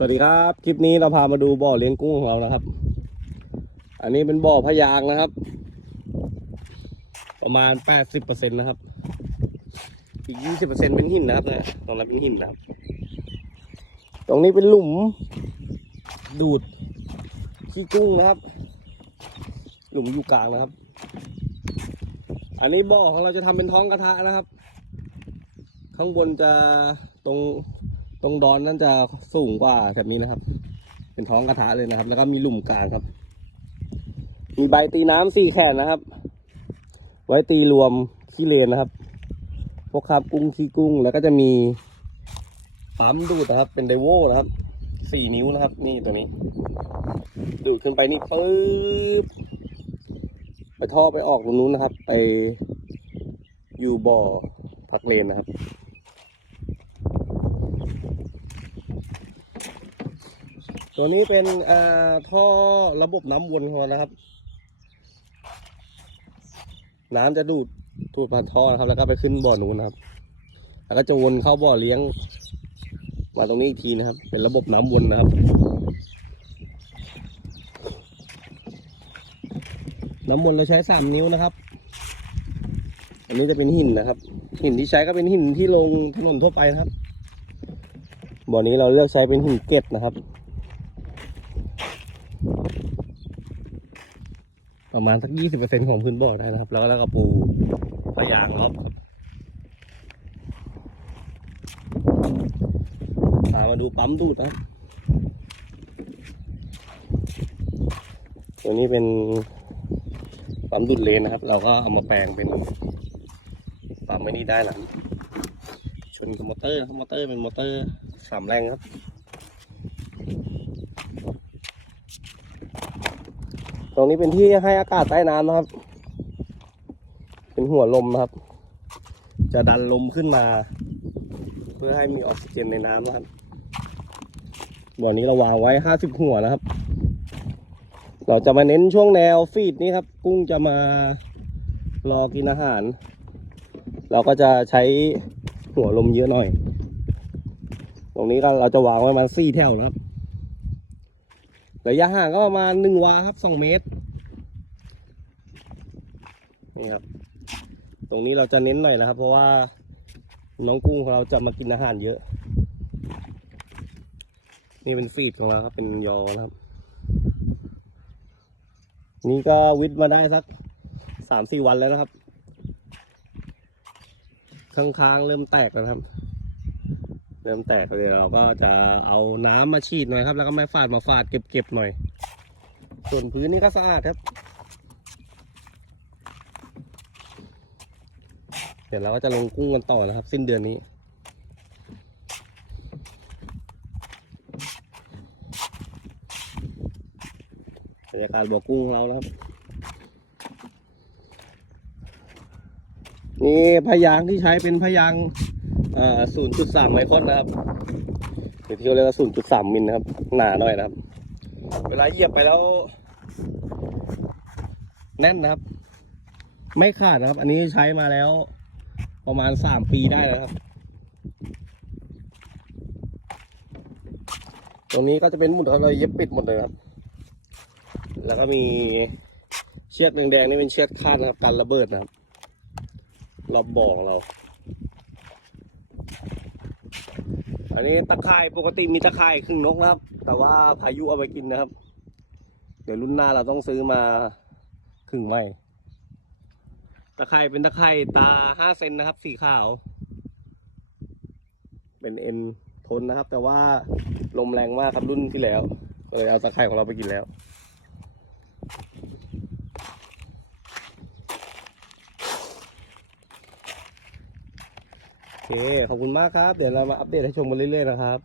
สวัสดีครับ คลิปนี้เราพามาดูบ่อเลี้ยงกุ้งของเรานะครับ อันนี้เป็นบ่อพะยางนะครับ ประมาณแปดสิบเปอร์เซ็นต์นะครับ อีกยี่สิบเปอร์เซ็นต์เป็นหินนะครับนะตรงนั้นเป็นหินนะครับ ตรงนี้เป็นหลุม ดูดขี้กุ้งนะครับ หลุมอยู่กลางนะครับ อันนี้บ่อของเราจะทำเป็นท้องกระทะนะครับ ข้างบนจะตรง ตรงดอนนั้นจะสูงกว่าแบบนี้นะครับ เป็นท้องกระทะเลยนะครับ แล้วก็มีหลุมกลางครับ มีใบตีน้ำสี่แขนนะครับ ไว้ตีรวมขี้เลนนะครับ พวกคราบกุ้งขี้กุ้ง แล้วก็จะมีปั๊มดูดนะครับ เป็นไดโวนะครับสี่นิ้วนะครับ นี่ตัวนี้ ดูดขึ้นไปนี่ปึ๊บไปท่อไปออกตรงนู้นนะครับ ไปอยู่บ่อพักเลนนะครับ ตัวนี้เป็นท่อระบบน้ำวนของนะครับ น้ำจะดูดดูดผ่านท่อนะครับ แล้วก็ไปขึ้นบ่อนู้นนะครับ แล้วก็จะวนเข้าบ่อเลี้ยง มาตรงนี้อีกทีนะครับ เป็นระบบน้ำวนนะครับน้ำวนเราใช้สามนิ้วนะครับ อันนี้จะเป็นหินนะครับ หินที่ใช้ก็เป็นหินที่ลงถนนทั่วไปนะครับ บ่อนี้เราเลือกใช้เป็นหินเกล็ดนะครับ ประมาณสักยี่สิบเปอร์เซ็นของพื้นบ่อได้นะครับ แล้วแล้วก็ปูพยางรอบครับตามมาดูปั๊มดูดนะตัวนี้เป็นปั๊มดูดเลนนะครับ เราก็เอามาแปลงเป็นปั๊มไม่นี่ได้หลังชนกับมอเตอร์มอเตอร์เป็นมอเตอร์สามแรงครับ ตรงนี้เป็นที่ให้อากาศใต้น้ำนะครับ เป็นหัวลมนะครับ จะดันลมขึ้นมา เพื่อให้มีออกซิเจนในน้ำนะครับบ่อนี้เราวางไว้ห้าสิบหัวนะครับ เราจะมาเน้นช่วงแนวฟีดนี้ครับ กุ้งจะมารอกินอาหาร เราก็จะใช้หัวลมเยอะหน่อย ตรงนี้ก็เราจะวางไว้ประมาณสี่แถวนะครับ ระยะห่างก็ประมาณหนึ่งวาครับสองเมตรนี่ครับตรงนี้เราจะเน้นหน่อยนะครับ เพราะว่าน้องกุ้งของเราจะมากินอาหารเยอะ นี่เป็นฟีดของเราครับเป็นยอนะครับ นี่ก็วิทย์มาได้สักสามสี่วันแล้วนะครับ ข้างๆเริ่มแตกแล้วครับ เริ่มแตกเลยเราก็จะเอาน้ำมาฉีดหน่อยครับ แล้วก็ไม้ฟาดมาฟาดเก็บๆหน่อย ส่วนพื้นนี่ก็สะอาดครับ เดี๋ยวเราก็จะลงกุ้งกันต่อนะครับ สิ้นเดือนนี้บรรยากาศบ่อกุ้งเรานะครับ นี่พยางที่ใช้เป็นพยาง อ่า0.3ไมครอนนะครับหรือที่เขาเรียกว่า0.3มิลนะครับ หนาหน่อยนะครับ เวลาเหยียบไปแล้ว แน่นนะครับ ไม่ขาดนะครับ อันนี้ใช้มาแล้ว ประมาณ3ปีได้แล้วครับ ตรงนี้ก็จะเป็นหมุดเราเย็บปิดหมดเลยครับ แล้วก็มีเชือกแดงๆนี่เป็นเชือกคาดนะครับกันระเบิดนะครับรอบบ่อของเรา อันนี้ตะข่ายปกติมีตะข่ายครึ่งนกนะครับ แต่ว่าพายุเอาไปกินนะครับ เดี๋ยวรุ่นหน้าเราต้องซื้อมาครึ่งไว้ตะข่ายเป็นตะข่ายตาห้าเซนนะครับ สีขาว เป็นเอ็นทนนะครับ แต่ว่าลมแรงมากครับรุ่นที่แล้วก็เลยเอาตะข่ายของเราไปกินแล้ว โอ เค ขอบคุณมากครับ เดี๋ยวเรามาอัปเดตให้ชมกันเรื่อยๆนะครับ